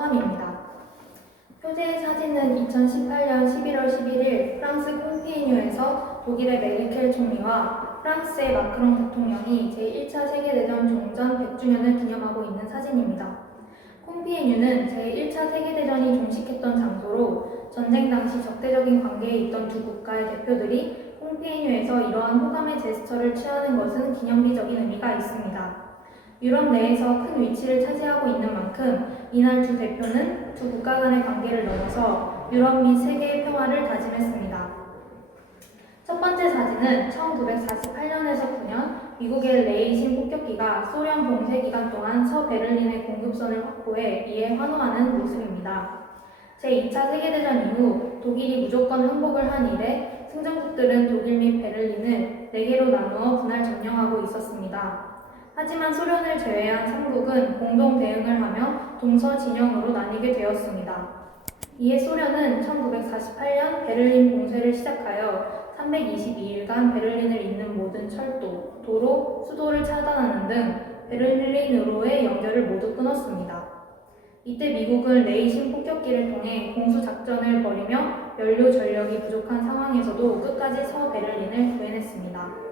호감입니다. 표제의 사진은 2018년 11월 11일 프랑스 콩피에뉴에서 독일의 메르켈 총리와 프랑스의 마크롱 대통령이 제1차 세계대전 종전 100주년을 기념하고 있는 사진입니다. 콩피에뉴는 제1차 세계대전이 종식했던 장소로 전쟁 당시 적대적인 관계에 있던 두 국가의 대표들이 콩피에뉴에서 이러한 호감의 제스처를 취하는 것은 기념비적인 의미가 있습니다. 유럽 내에서 큰 위치를 차지하고 있는 만큼 이날 두 대표는 두 국가 간의 관계를 넘어서 유럽 및 세계의 평화를 다짐했습니다. 첫 번째 사진은 1948년에서 9년 미국의 레이신 폭격기가 소련 봉쇄 기간 동안 서베를린의 공급선을 확보해 이에 환호하는 모습입니다. 제2차 세계대전 이후 독일이 무조건 항복을 한 이래 승전국들은 독일 및 베를린을 4개로 나누어 분할 점령하고 있었습니다. 하지만 소련을 제외한 3국은 공동 대응을 하며 동서 진영으로 나뉘게 되었습니다. 이에 소련은 1948년 베를린 봉쇄를 시작하여 322일간 베를린을 잇는 모든 철도, 도로, 수도를 차단하는 등 베를린으로의 연결을 모두 끊었습니다. 이때 미국은 레이신 폭격기를 통해 공수작전을 벌이며 연료 전력이 부족한 상황에서도 끝까지 서베를린을 구해냈습니다.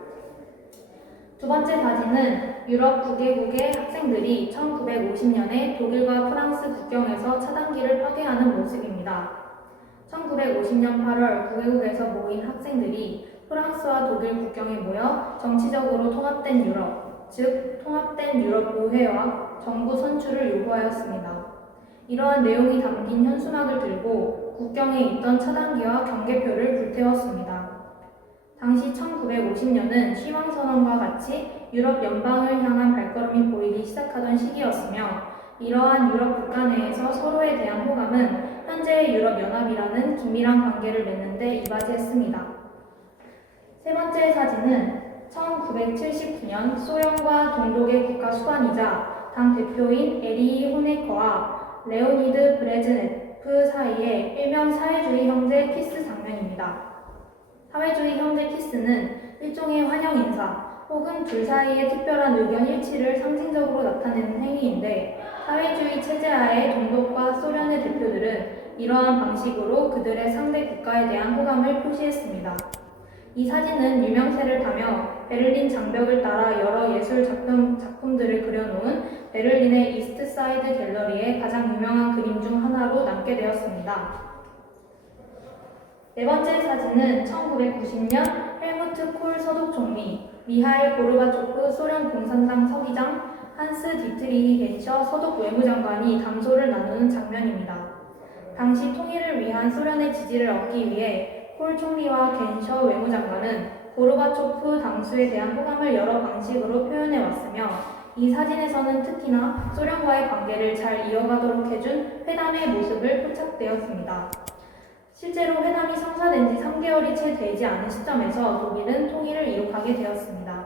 두 번째 사진은 유럽 9개국의 학생들이 1950년에 독일과 프랑스 국경에서 차단기를 파괴하는 모습입니다. 1950년 8월 9개국에서 모인 학생들이 프랑스와 독일 국경에 모여 정치적으로 통합된 유럽, 즉 통합된 유럽 의회와 정부 선출을 요구하였습니다. 이러한 내용이 담긴 현수막을 들고 국경에 있던 차단기와 경계표를 불태웠습니다. 당시 1950년은 시황선언과 같이 유럽 연방을 향한 발걸음이 보이기 시작하던 시기였으며 이러한 유럽 국가 내에서 서로에 대한 호감은 현재의 유럽연합이라는 긴밀한 관계를 맺는 데 이바지했습니다. 세 번째 사진은 1979년 소련과 동독의 국가 수반이자 당 대표인 에리 호네커와 레오니드 브레즈네프 사이의 일명 사회주의 형제 키스 장면입니다. 사회주의 형제 키스는 일종의 환영 인사 혹은 둘 사이의 특별한 의견 일치를 상징적으로 나타내는 행위인데 사회주의 체제하에 동독과 소련의 대표들은 이러한 방식으로 그들의 상대 국가에 대한 호감을 표시했습니다. 이 사진은 유명세를 타며 베를린 장벽을 따라 여러 예술 작품들을 그려놓은 베를린의 이스트사이드 갤러리의 가장 유명한 그림 중 하나로 남게 되었습니다. 네 번째 사진은 1990년 헬무트 콜 서독 총리, 미하일 고르바초프 소련 공산당 서기장, 한스 디트리히 게처 서독 외무장관이 담소를 나누는 장면입니다. 당시 통일을 위한 소련의 지지를 얻기 위해 콜 총리와 겐셔 외무장관은 고르바초프 당수에 대한 호감을 여러 방식으로 표현해 왔으며 이 사진에서는 특히나 소련과의 관계를 잘 이어가도록 해준 회담의 모습을 포착되었습니다. 실제로 회담이 성사된 지 3개월이 채 되지 않은 시점에서 독일은 통일을 이룩하게 되었습니다.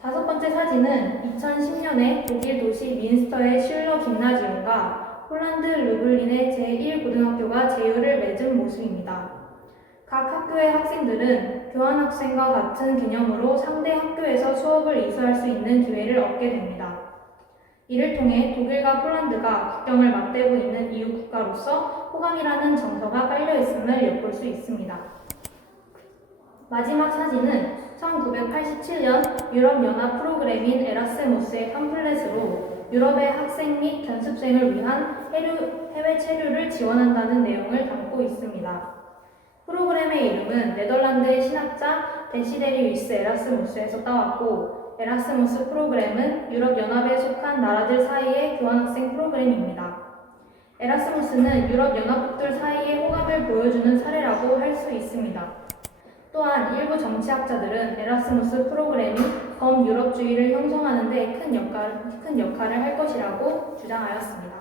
다섯 번째 사진은 2010년에 독일 도시 민스터의 슐러 김나지움과 폴란드 르블린의 제1고등학교가 제휴를 맺은 모습입니다. 각 학교의 학생들은 교환학생과 같은 개념으로 상대 학교에서 수업을 이수할 수 있는 기회를 얻게 됩니다. 이를 통해 독일과 폴란드가 국경을 맞대고 있는 이웃 국가로서 호감이라는 정서가 깔려 있음을 엿볼 수 있습니다. 마지막 사진은 1987년 유럽연합 프로그램인 에라스무스의 팜플렛으로 유럽의 학생 및 견습생을 위한 해외 체류를 지원한다는 내용을 담고 있습니다. 프로그램의 이름은 네덜란드의 신학자 데시데리우스 에라스무스에서 따왔고 에라스무스 프로그램은 유럽연합에 속한 나라들 사이의 교환학생 프로그램입니다. 에라스무스는 유럽연합국들 사이의 호감을 보여주는 사례라고 할 수 있습니다. 또한 일부 정치학자들은 에라스무스 프로그램이 범유럽주의를 형성하는 데 큰 역할을 할 것이라고 주장하였습니다.